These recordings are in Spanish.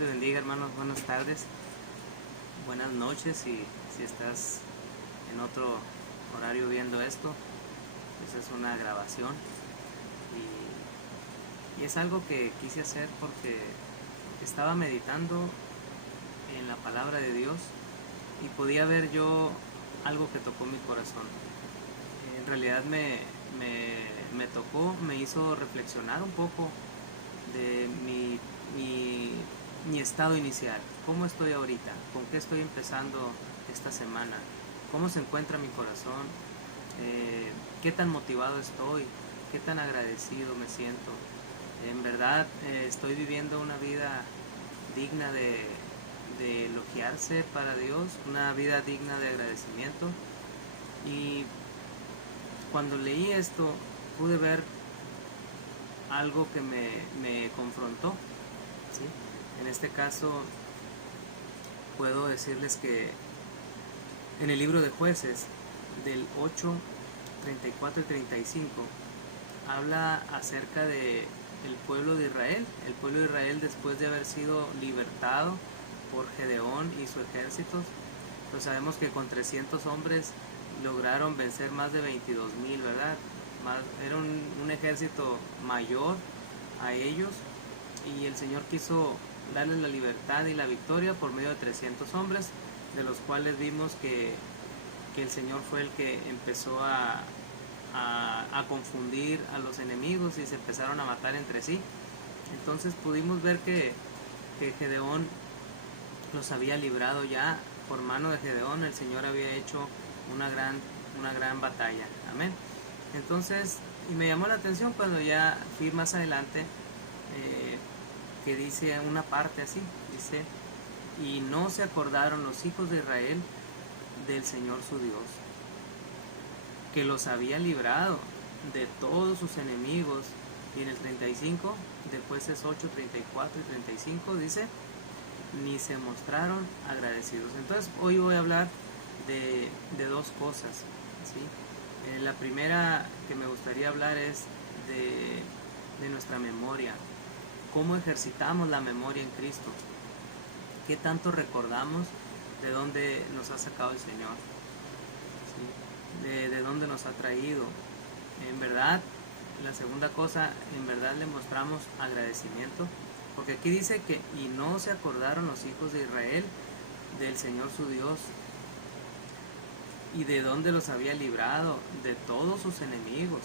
le bendiga, hermanos. Buenas tardes, buenas noches. Si estás en otro horario viendo esto, pues es una grabación. Y es algo que quise hacer porque estaba meditando en la palabra de Dios y podía ver yo algo que tocó mi corazón. En realidad me tocó, me hizo reflexionar un poco de mi estado inicial. ¿Cómo estoy ahorita? ¿Con qué estoy empezando esta semana? ¿Cómo se encuentra mi corazón? ¿Qué tan motivado estoy? ¿Qué tan agradecido me siento? En verdad estoy viviendo una vida digna de elogiarse para Dios, una vida digna de agradecimiento. Y cuando leí esto pude ver algo que me confrontó, ¿sí? En este caso puedo decirles que en el libro de Jueces del 8, 34 y 35 habla acerca de el pueblo de Israel. El pueblo de Israel, después de haber sido libertado por Gedeón y su ejército, pues sabemos que con 300 hombres lograron vencer más de 22,000, ¿verdad? Era un ejército mayor a ellos, y el Señor quiso darles la libertad y la victoria por medio de 300 hombres, de los cuales vimos que el Señor fue el que empezó a confundir a los enemigos y se empezaron a matar entre sí. Entonces pudimos ver que Gedeón los había librado ya. Por mano de Gedeón el Señor había hecho una gran batalla. Amén. Entonces, y me llamó la atención cuando ya fui más adelante, que dice una parte así, dice: y no se acordaron los hijos de Israel del Señor su Dios, que los había librado de todos sus enemigos. Y en el 35, después es 8, 34 y 35, dice: ni se mostraron agradecidos. Entonces hoy voy a hablar de dos cosas, ¿sí? La primera que me gustaría hablar es de nuestra memoria. ¿Cómo ejercitamos la memoria en Cristo? ¿Qué tanto recordamos de dónde nos ha sacado el Señor? ¿Sí? De dónde nos ha traído. En verdad, la segunda cosa, en verdad le mostramos agradecimiento. Porque aquí dice que y no se acordaron los hijos de Israel del Señor su Dios, y de dónde los había librado de todos sus enemigos.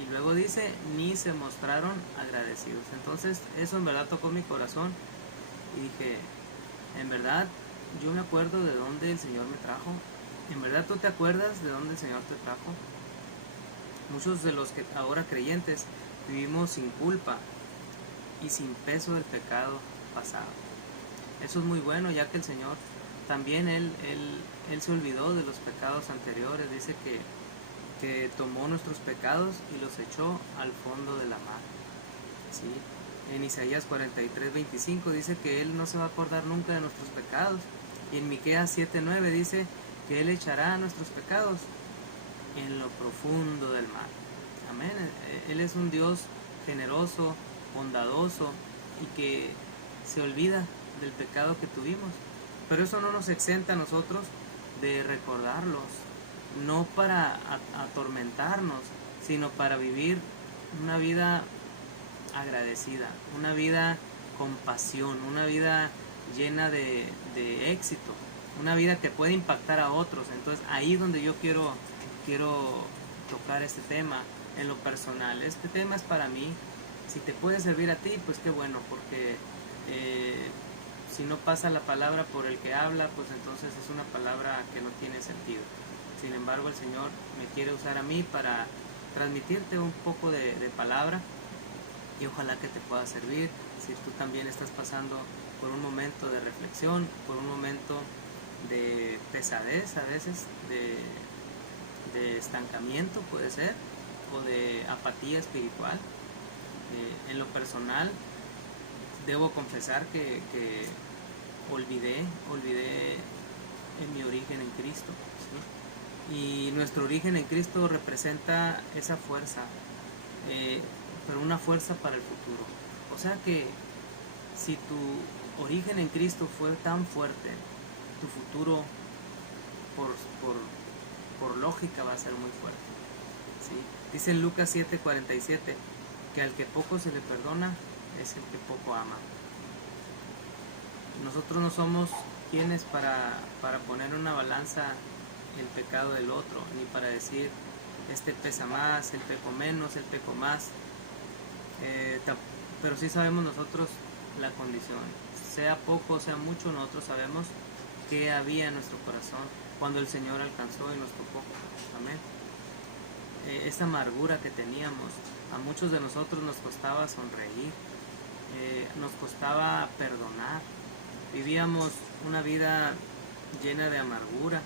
Y luego dice: ni se mostraron agradecidos. Entonces eso en verdad tocó mi corazón y dije: en verdad yo me acuerdo de dónde el Señor me trajo. En verdad tú te acuerdas de dónde el Señor te trajo. Muchos de los que ahora creyentes vivimos sin culpa y sin peso del pecado pasado. Eso es muy bueno, ya que el Señor también él se olvidó de los pecados anteriores. Dice que tomó nuestros pecados y los echó al fondo de la mar, ¿sí? En Isaías 43, 25 dice que Él no se va a acordar nunca de nuestros pecados. Y en Miqueas 7, 9 dice que Él echará nuestros pecados en lo profundo del mar. Amén. Él es un Dios generoso, bondadoso, y que se olvida del pecado que tuvimos. Pero eso no nos exenta a nosotros de recordarlos, no para atormentarnos, sino para vivir una vida agradecida, una vida con pasión, una vida llena de éxito, una vida que puede impactar a otros. Entonces ahí es donde yo quiero tocar este tema en lo personal. Este tema es para mí. Si te puede servir a ti, pues qué bueno, porque si no pasa la palabra por el que habla, pues entonces es una palabra que no tiene sentido. Sin embargo, el Señor me quiere usar a mí para transmitirte un poco de palabra, y ojalá que te pueda servir. Si tú también estás pasando por un momento de reflexión, por un momento de pesadez a veces, de estancamiento puede ser, o de apatía espiritual. En lo personal debo confesar que olvidé en mi origen en Cristo, ¿sí? Y nuestro origen en Cristo representa esa fuerza, pero una fuerza para el futuro. O sea que si tu origen en Cristo fue tan fuerte, tu futuro por, por, por lógica va a ser muy fuerte, ¿sí? Dice en Lucas 7:47 que al que poco se le perdona es el que poco ama. Nosotros no somos quienes para poner en una balanza el pecado del otro, ni para decir este pesa más, el peco menos, el peco más, pero sí sabemos nosotros la condición, sea poco o sea mucho, nosotros sabemos qué había en nuestro corazón cuando el Señor alcanzó y nos tocó. Amén. Esa amargura que teníamos, a muchos de nosotros nos costaba sonreír, nos costaba perdonar, vivíamos una vida llena de amargura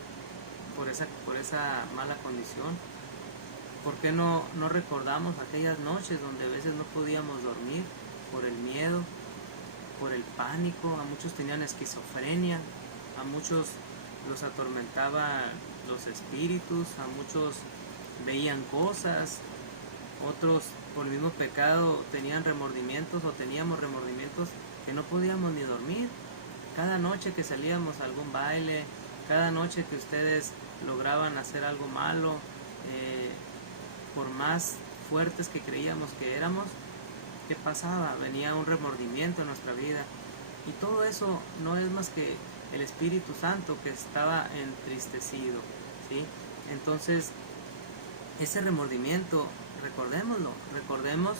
por esa mala condición. ¿Por qué no recordamos aquellas noches donde a veces no podíamos dormir por el miedo, por el pánico? A muchos tenían esquizofrenia, a muchos los atormentaba los espíritus, a muchos veían cosas, otros por el mismo pecado tenían remordimientos o teníamos remordimientos que no podíamos ni dormir. Cada noche que salíamos a algún baile, cada noche que ustedes lograban hacer algo malo, por más fuertes que creíamos que éramos, ¿qué pasaba? Venía un remordimiento en nuestra vida. Y todo eso no es más que el Espíritu Santo que estaba entristecido, ¿sí? Entonces, ese remordimiento, recordémoslo, recordemos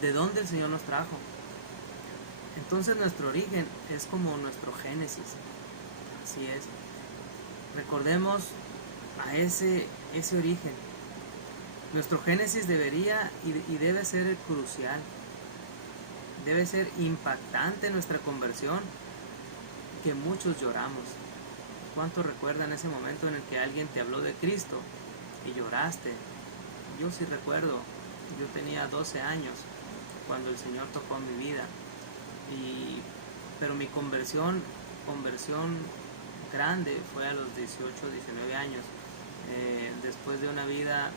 de dónde el Señor nos trajo. Entonces nuestro origen es como nuestro génesis, así es. Recordemos a ese origen. Nuestro génesis debería y debe ser crucial, debe ser impactante nuestra conversión, que muchos lloramos. ¿Cuántos recuerdan ese momento en el que alguien te habló de Cristo y lloraste? Yo sí recuerdo, yo tenía 12 años cuando el Señor tocó mi vida, pero mi conversión grande fue a los 18, 19 años, después de una vida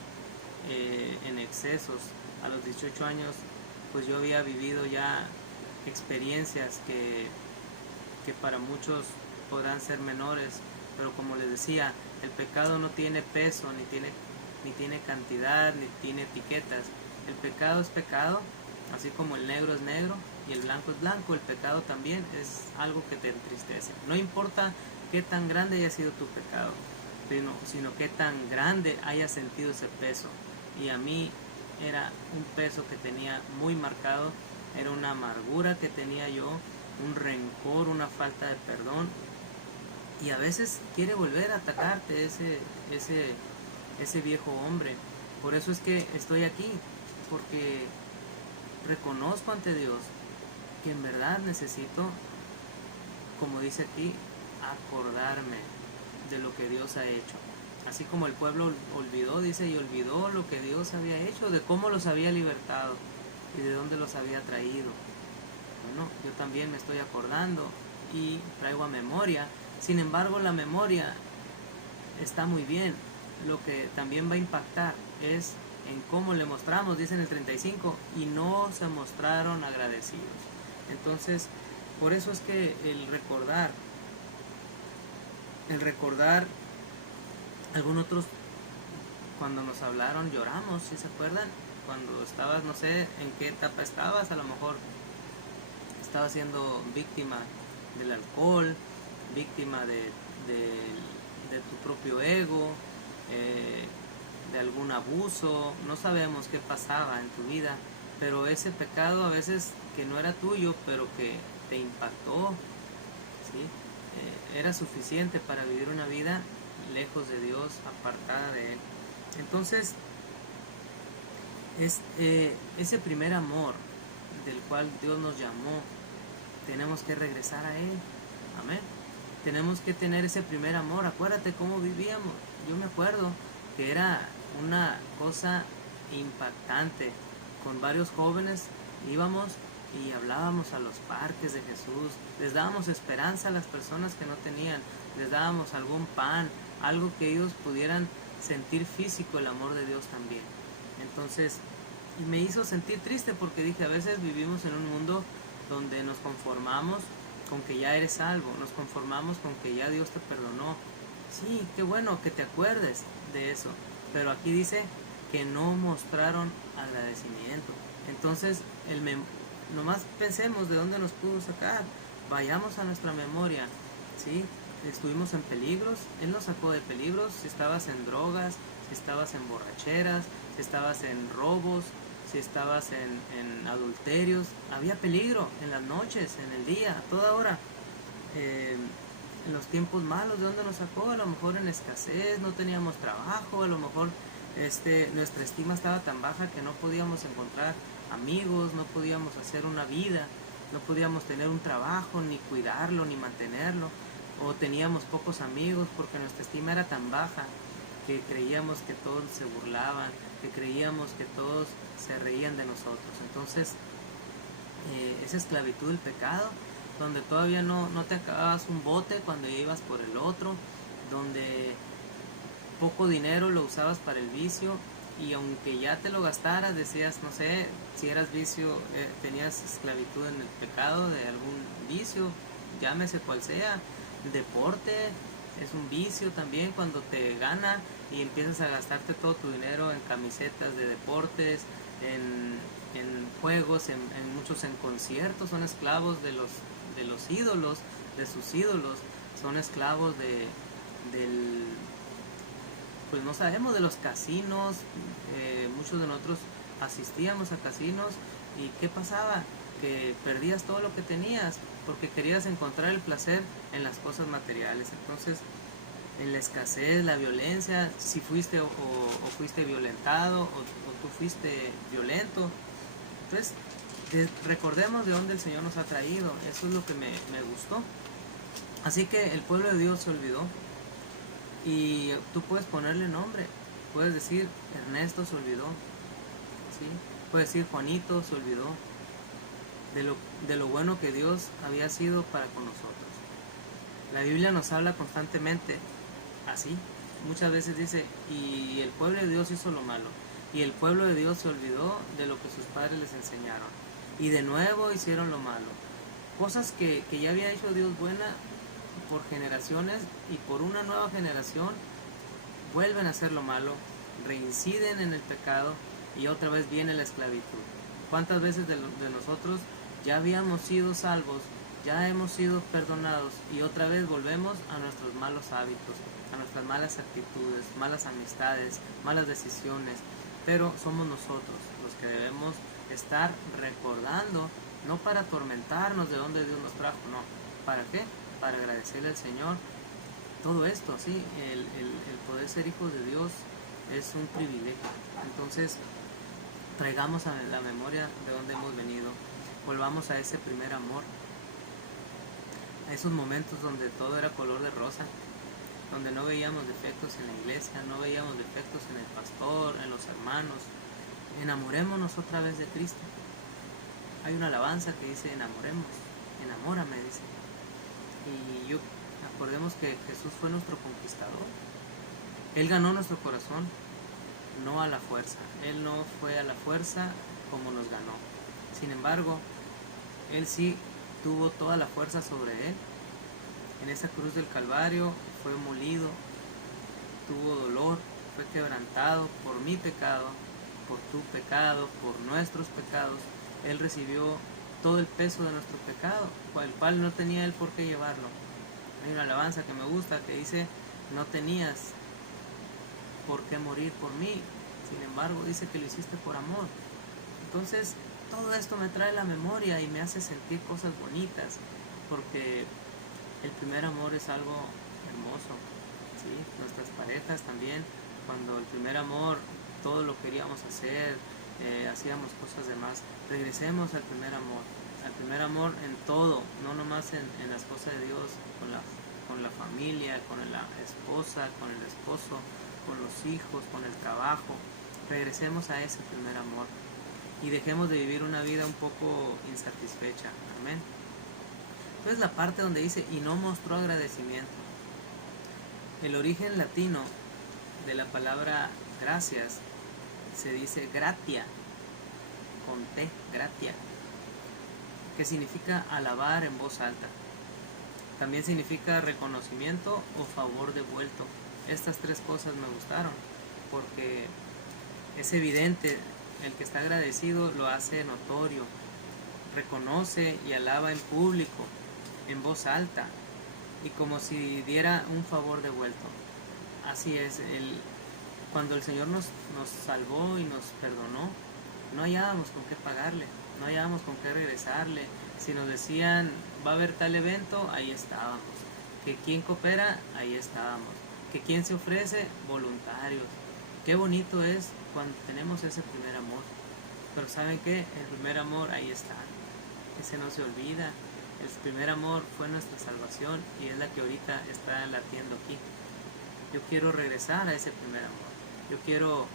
en excesos. A los 18 años pues yo había vivido ya experiencias que para muchos podrán ser menores, pero como les decía, el pecado no tiene peso, ni tiene cantidad, ni tiene etiquetas. El pecado es pecado, así como el negro es negro y el blanco es blanco. El pecado también es algo que te entristece. No importa qué tan grande haya sido tu pecado, sino qué tan grande haya sentido ese peso. Y a mí era un peso que tenía muy marcado, era una amargura que tenía yo, un rencor, una falta de perdón, y a veces quiere volver a atacarte ese viejo hombre. Por eso es que estoy aquí, porque reconozco ante Dios que en verdad necesito, como dice aquí, acordarme de lo que Dios ha hecho. Así como el pueblo olvidó, dice, y olvidó lo que Dios había hecho, de cómo los había libertado y de dónde los había traído. Bueno, yo también me estoy acordando y traigo a memoria. Sin embargo, la memoria está muy bien. Lo que también va a impactar es en cómo le mostramos, dice en el 35, y no se mostraron agradecidos. Entonces, por eso es que el recordar, algunos otros cuando nos hablaron lloramos, ¿sí se acuerdan? Cuando estabas, no sé en qué etapa estabas, a lo mejor estabas siendo víctima del alcohol, víctima de tu propio ego, de algún abuso, no sabemos qué pasaba en tu vida, pero ese pecado a veces que no era tuyo, pero que te impactó, ¿sí? Era suficiente para vivir una vida lejos de Dios, apartada de Él. Entonces, ese primer amor del cual Dios nos llamó, tenemos que regresar a Él. Amén. Tenemos que tener ese primer amor. Acuérdate cómo vivíamos. Yo me acuerdo que era una cosa impactante. Con varios jóvenes íbamos y hablábamos a los parques de Jesús. Les dábamos esperanza a las personas que no tenían. Les dábamos algún pan, algo que ellos pudieran sentir físico el amor de Dios también. Entonces, y me hizo sentir triste porque dije, a veces vivimos en un mundo donde nos conformamos con que ya eres salvo, nos conformamos con que ya Dios te perdonó. Sí, qué bueno que te acuerdes de eso, pero aquí dice que no mostraron agradecimiento. Entonces, nomás pensemos de dónde nos pudo sacar, vayamos a nuestra memoria, ¿sí? Estuvimos en peligros, Él nos sacó de peligros, si estabas en drogas, si estabas en borracheras, si estabas en robos, si estabas en adulterios, había peligro en las noches, en el día, a toda hora. En los tiempos malos, ¿de dónde nos sacó? A lo mejor en escasez, no teníamos trabajo, a lo mejor nuestra estima estaba tan baja que no podíamos encontrar amigos, no podíamos hacer una vida, no podíamos tener un trabajo, ni cuidarlo, ni mantenerlo, o teníamos pocos amigos porque nuestra estima era tan baja que creíamos que todos se burlaban, que creíamos que todos se reían de nosotros. Entonces, esa esclavitud del pecado, donde todavía no te acababas un bote cuando ya ibas por el otro, donde poco dinero lo usabas para el vicio, y aunque ya te lo gastaras, decías, no sé, si eras vicio, tenías esclavitud en el pecado de algún vicio, llámese cual sea. Deporte es un vicio también, cuando te gana y empiezas a gastarte todo tu dinero en camisetas de deportes, en juegos, en muchos en conciertos, son esclavos de los ídolos, de sus ídolos, son esclavos del, pues no sabemos, de los casinos. Muchos de nosotros asistíamos a casinos, y ¿qué pasaba? Que perdías todo lo que tenías porque querías encontrar el placer en las cosas materiales. Entonces, en la escasez, la violencia, si fuiste o fuiste violentado, o tú fuiste violento, entonces recordemos de dónde el Señor nos ha traído. Eso es lo que me gustó. Así que el pueblo de Dios se olvidó, y tú puedes ponerle nombre, puedes decir Ernesto se olvidó, ¿sí? Puedes decir Juanito se olvidó de lo bueno que Dios había sido para con nosotros. La Biblia nos habla constantemente así. Muchas veces dice, y el pueblo de Dios hizo lo malo, y el pueblo de Dios se olvidó de lo que sus padres les enseñaron, y de nuevo hicieron lo malo. Cosas que ya había hecho Dios buena por generaciones, y por una nueva generación vuelven a hacer lo malo, reinciden en el pecado, y otra vez viene la esclavitud. ¿Cuántas veces de nosotros ya habíamos sido salvos, ya hemos sido perdonados, y otra vez volvemos a nuestros malos hábitos, a nuestras malas actitudes, malas amistades, malas decisiones? Pero somos nosotros los que debemos estar recordando, no para atormentarnos de dónde Dios nos trajo, no. ¿Para qué? Para agradecerle al Señor todo esto, ¿sí? El poder ser hijos de Dios es un privilegio. Entonces, traigamos a la memoria de dónde hemos venido, volvamos a ese primer amor, a esos momentos donde todo era color de rosa, donde no veíamos defectos en la iglesia, no veíamos defectos en el pastor, en los hermanos. Enamorémonos otra vez de Cristo. Hay una alabanza que dice enamoremos, enamórame, dice. Y acordemos que Jesús fue nuestro conquistador. Él ganó nuestro corazón, no a la fuerza. Él no fue a la fuerza como nos ganó. Sin embargo, Él sí tuvo toda la fuerza sobre Él. En esa cruz del Calvario fue molido, tuvo dolor, fue quebrantado por mi pecado, por tu pecado, por nuestros pecados. Él recibió todo el peso de nuestro pecado, el cual no tenía Él por qué llevarlo. Hay una alabanza que me gusta que dice, no tenías por qué morir por mí, sin embargo dice que lo hiciste por amor. Entonces todo esto me trae la memoria y me hace sentir cosas bonitas, porque el primer amor es algo hermoso, ¿sí? Nuestras parejas también, cuando el primer amor todo lo queríamos hacer, hacíamos cosas de más. Regresemos al primer amor en todo, no nomás en las cosas de Dios, con la familia, con la esposa, con el esposo, con los hijos, con el trabajo. Regresemos a ese primer amor y dejemos de vivir una vida un poco insatisfecha. Amén. Entonces la parte donde dice y no mostró agradecimiento, el origen latino de la palabra gracias se dice gratia, con T, gratia, que significa alabar en voz alta. También significa reconocimiento o favor devuelto. Estas tres cosas me gustaron porque es evidente, el que está agradecido lo hace notorio, reconoce y alaba en público, en voz alta, y como si diera un favor devuelto. Así es, cuando el Señor nos salvó y nos perdonó, no hallábamos con qué pagarle, no hallábamos con qué regresarle. Si nos decían, va a haber tal evento, ahí estábamos. Que quien coopera, ahí estábamos. Que quien se ofrece, voluntarios. Qué bonito es cuando tenemos ese primer amor. Pero ¿saben qué? El primer amor ahí está. Ese no se olvida. El primer amor fue nuestra salvación y es la que ahorita está latiendo aquí. Yo quiero regresar a ese primer amor. Yo quiero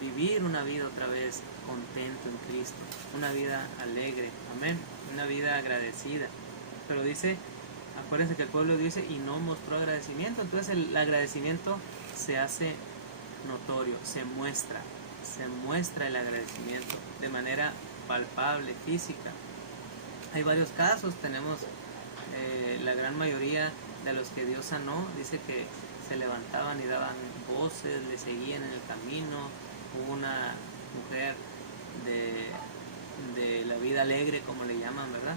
vivir una vida otra vez contento en Cristo, una vida alegre, amén, una vida agradecida. Pero dice, acuérdense que el pueblo dice, y no mostró agradecimiento. Entonces el agradecimiento se hace notorio, se muestra el agradecimiento de manera palpable, física. Hay varios casos, tenemos la gran mayoría de los que Dios sanó, dice que se levantaban y daban voces, le seguían en el camino. Hubo una mujer de la vida alegre, como le llaman, ¿verdad?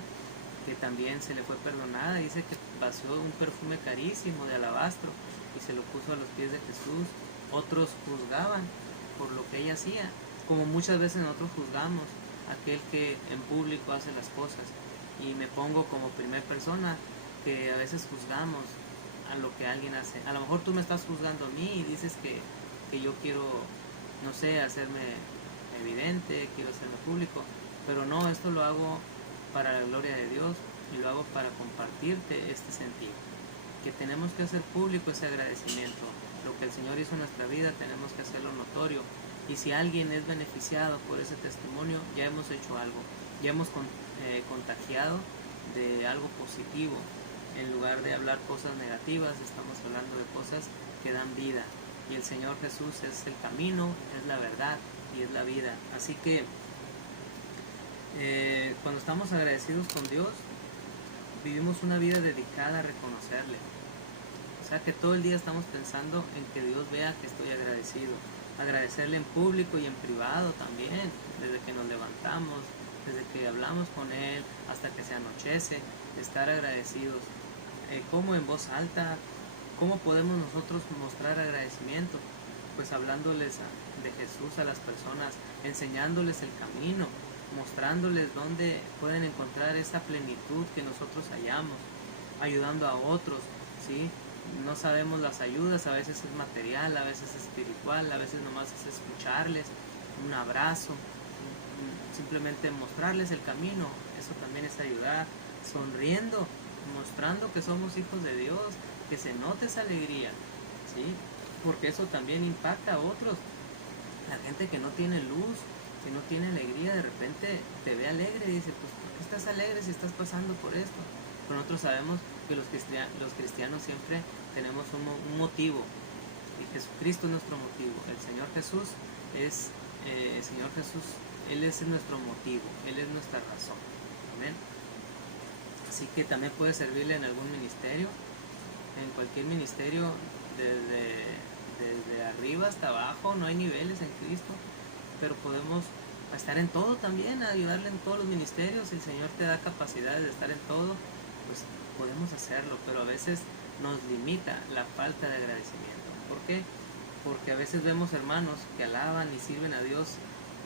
Que también se le fue perdonada. Dice que vació un perfume carísimo de alabastro y se lo puso a los pies de Jesús. Otros juzgaban por lo que ella hacía, como muchas veces nosotros juzgamos a aquel que en público hace las cosas. Y me pongo como primera persona que a veces juzgamos a lo que alguien hace. A lo mejor tú me estás juzgando a mí y dices que yo quiero, no sé, hacerme evidente, quiero hacerme público, pero no, esto lo hago para la gloria de Dios y lo hago para compartirte este sentido, que tenemos que hacer público ese agradecimiento. Lo que el Señor hizo en nuestra vida tenemos que hacerlo notorio, y si alguien es beneficiado por ese testimonio, ya hemos hecho algo, ya hemos contagiado de algo positivo. En lugar de hablar cosas negativas, estamos hablando de cosas que dan vida. Y el Señor Jesús es el camino, es la verdad y es la vida. Así que cuando estamos agradecidos con Dios, vivimos una vida dedicada a reconocerle. O sea que todo el día estamos pensando en que Dios vea que estoy agradecido. Agradecerle en público y en privado también, desde que nos levantamos, desde que hablamos con Él hasta que se anochece, estar agradecidos. ¿Cómo en voz alta? ¿Cómo podemos nosotros mostrar agradecimiento? Pues hablándoles de Jesús a las personas, enseñándoles el camino, mostrándoles dónde pueden encontrar esa plenitud que nosotros hallamos, ayudando a otros, ¿sí? No sabemos las ayudas, a veces es material, a veces es espiritual, a veces nomás es escucharles, un abrazo, simplemente mostrarles el camino. Eso también es ayudar, sonriendo, mostrando que somos hijos de Dios, que se note esa alegría, ¿sí? Porque eso también impacta a otros. La gente que no tiene luz, que no tiene alegría, de repente te ve alegre y dice, pues ¿por qué estás alegre si estás pasando por esto? Pero nosotros sabemos que los cristianos siempre tenemos un motivo, y Jesucristo es nuestro motivo. El Señor Jesús es Él es nuestro motivo, Él es nuestra razón. Amén. Así que también puede servirle en algún ministerio, en cualquier ministerio, desde arriba hasta abajo. No hay niveles en Cristo, pero podemos estar en todo también, ayudarle en todos los ministerios. El Señor te da capacidades de estar en todo, pues podemos hacerlo, pero a veces nos limita la falta de agradecimiento. ¿Por qué? Porque a veces vemos hermanos que alaban y sirven a Dios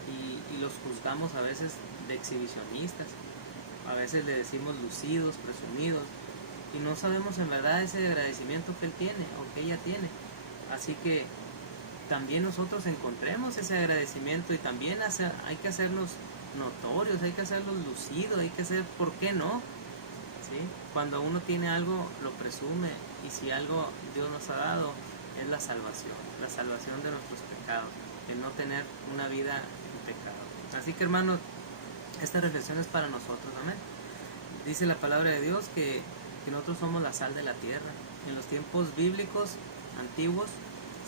y los juzgamos a veces de exhibicionistas. A veces le decimos lucidos, presumidos, y no sabemos en verdad ese agradecimiento que él tiene o que ella tiene. Así que también nosotros encontremos ese agradecimiento, y también hay que hacernos notorios, hay que hacerlos lucidos, hay que hacer, ¿por qué no? ¿Sí? Cuando uno tiene algo, lo presume, y si algo Dios nos ha dado, es la salvación de nuestros pecados, el no tener una vida en pecado. Así que hermanos, esta reflexión es para nosotros, amén. Dice la palabra de Dios que nosotros somos la sal de la tierra. En los tiempos bíblicos antiguos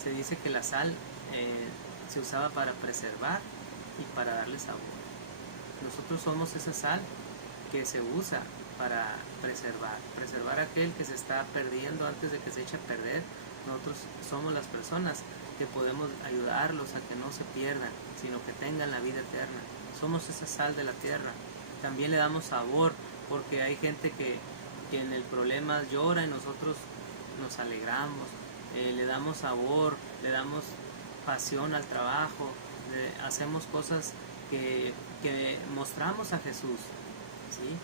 se dice que la sal se usaba para preservar y para darle sabor. Nosotros somos esa sal que se usa para preservar aquel que se está perdiendo antes de que se eche a perder. Nosotros somos las personas que podemos ayudarlos a que no se pierdan, sino que tengan la vida eterna. Somos esa sal de la tierra. También le damos sabor, porque hay gente que en el problema llora y nosotros nos alegramos, le damos sabor, le damos pasión al trabajo, hacemos cosas que mostramos a Jesús, ¿sí?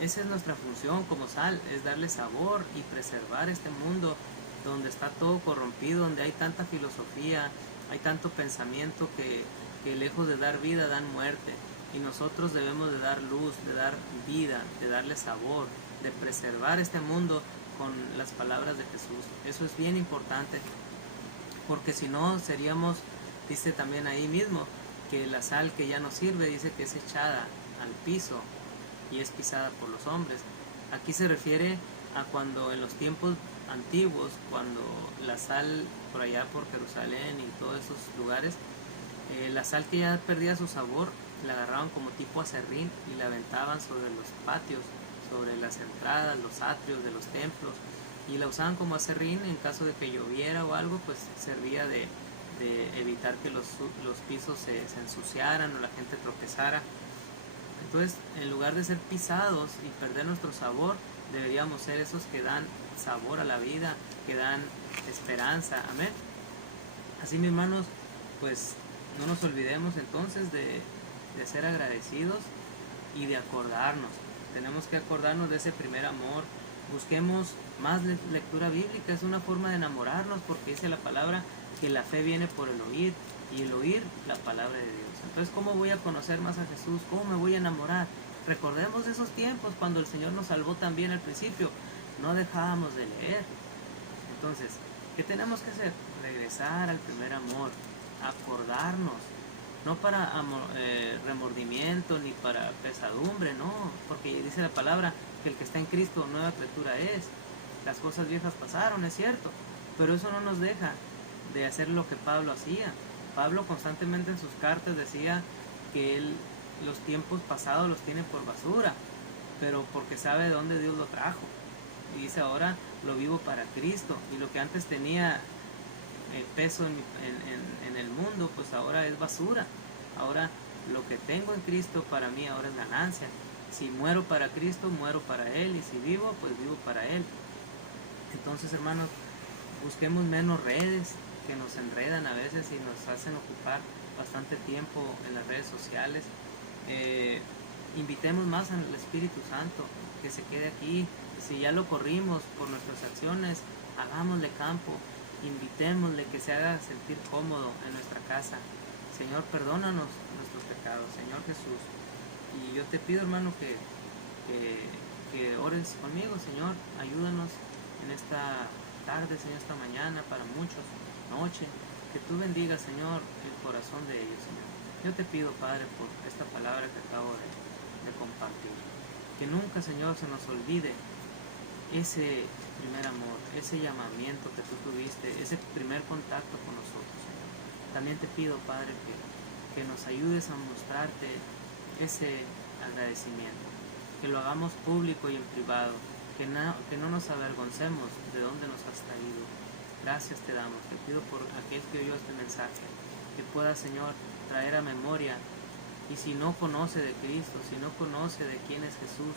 Esa es nuestra función como sal, es darle sabor y preservar este mundo donde está todo corrompido, donde hay tanta filosofía, hay tanto pensamiento que lejos de dar vida dan muerte, y nosotros debemos de dar luz, de dar vida, de darle sabor, de preservar este mundo con las palabras de Jesús. Eso es bien importante, porque si no seríamos, dice también ahí mismo, que la sal que ya no sirve, dice que es echada al piso y es pisada por los hombres. Aquí se refiere a cuando en los tiempos antiguos, cuando la sal por allá por Jerusalén y todos esos lugares, la sal que ya perdía su sabor, la agarraban como tipo aserrín y la aventaban sobre los patios, sobre las entradas, los atrios de los templos, y la usaban como aserrín en caso de que lloviera o algo, pues servía de evitar que los pisos se ensuciaran o la gente tropezara. Entonces, en lugar de ser pisados y perder nuestro sabor, deberíamos ser esos que dan sabor a la vida, que dan esperanza. Amén. Así, mis hermanos, pues no nos olvidemos entonces de ser agradecidos y de acordarnos. Tenemos que acordarnos de ese primer amor. Busquemos más lectura bíblica, es una forma de enamorarnos, porque dice la palabra que la fe viene por el oír, y el oír la palabra de Dios. Entonces, ¿cómo voy a conocer más a Jesús? ¿Cómo me voy a enamorar? Recordemos de esos tiempos cuando el Señor nos salvó también al principio. No dejábamos de leer. Entonces, ¿qué tenemos que hacer? Regresar al primer amor, acordarnos. No para remordimiento ni para pesadumbre, no, porque dice la palabra que el que está en Cristo nueva criatura es. Las cosas viejas pasaron, es cierto, pero eso no nos deja de hacer lo que Pablo hacía. Pablo constantemente en sus cartas decía que él los tiempos pasados los tiene por basura, pero porque sabe de dónde Dios lo trajo. Y dice, ahora lo vivo para Cristo, y lo que antes tenía peso en el mundo, pues ahora es basura. Ahora lo que tengo en Cristo para mí ahora es ganancia. Si muero para Cristo, muero para Él, y si vivo, pues vivo para Él. Entonces, hermanos, busquemos menos redes que nos enredan a veces y nos hacen ocupar bastante tiempo en las redes sociales. Invitemos más al Espíritu Santo que se quede aquí. Si ya lo corrimos por nuestras acciones, hagámosle campo, invitémosle que se haga sentir cómodo en nuestra casa. Señor, perdónanos nuestros pecados, Señor Jesús. Y yo te pido, hermano, que ores conmigo, Señor. Ayúdanos en esta tarde, Señor, esta mañana, para muchos, noche. Que tú bendigas, Señor, el corazón de ellos, Señor. Yo te pido, Padre, por esta palabra que acabo de compartir. Que nunca, Señor, se nos olvide ese primer amor, ese llamamiento que tú tuviste, ese primer contacto con nosotros, Señor. También te pido, Padre, que nos ayudes a mostrarte ese agradecimiento, que lo hagamos público y en privado, que no nos avergoncemos de dónde nos has traído. Gracias te damos, te pido por aquel que oyó este mensaje, que pueda, Señor, traer a memoria, y si no conoce de Cristo, si no conoce de quién es Jesús,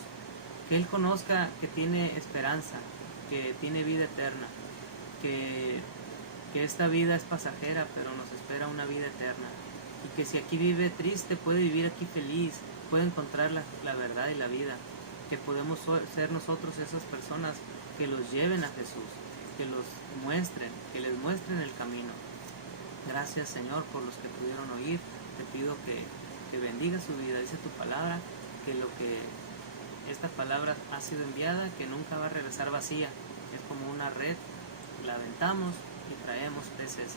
que Él conozca que tiene esperanza, que tiene vida eterna, que esta vida es pasajera, pero nos espera una vida eterna, y que si aquí vive triste, puede vivir aquí feliz, puede encontrar la verdad y la vida, que podemos ser nosotros esas personas que los lleven a Jesús, que los muestren, que les muestren el camino. Gracias, Señor, por los que pudieron oír. Te pido que bendiga su vida. Dice tu palabra que lo que esta palabra ha sido enviada, que nunca va a regresar vacía. Es como una red, la aventamos y traemos peces.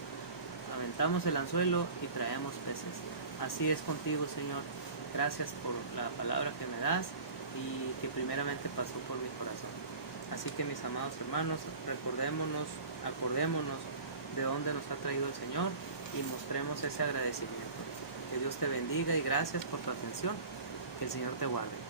Aventamos el anzuelo y traemos peces. Así es contigo, Señor. Gracias por la palabra que me das y que primeramente pasó por mi corazón. Así que, mis amados hermanos, acordémonos de dónde nos ha traído el Señor y mostremos ese agradecimiento. Que Dios te bendiga y gracias por tu atención. Que el Señor te guarde.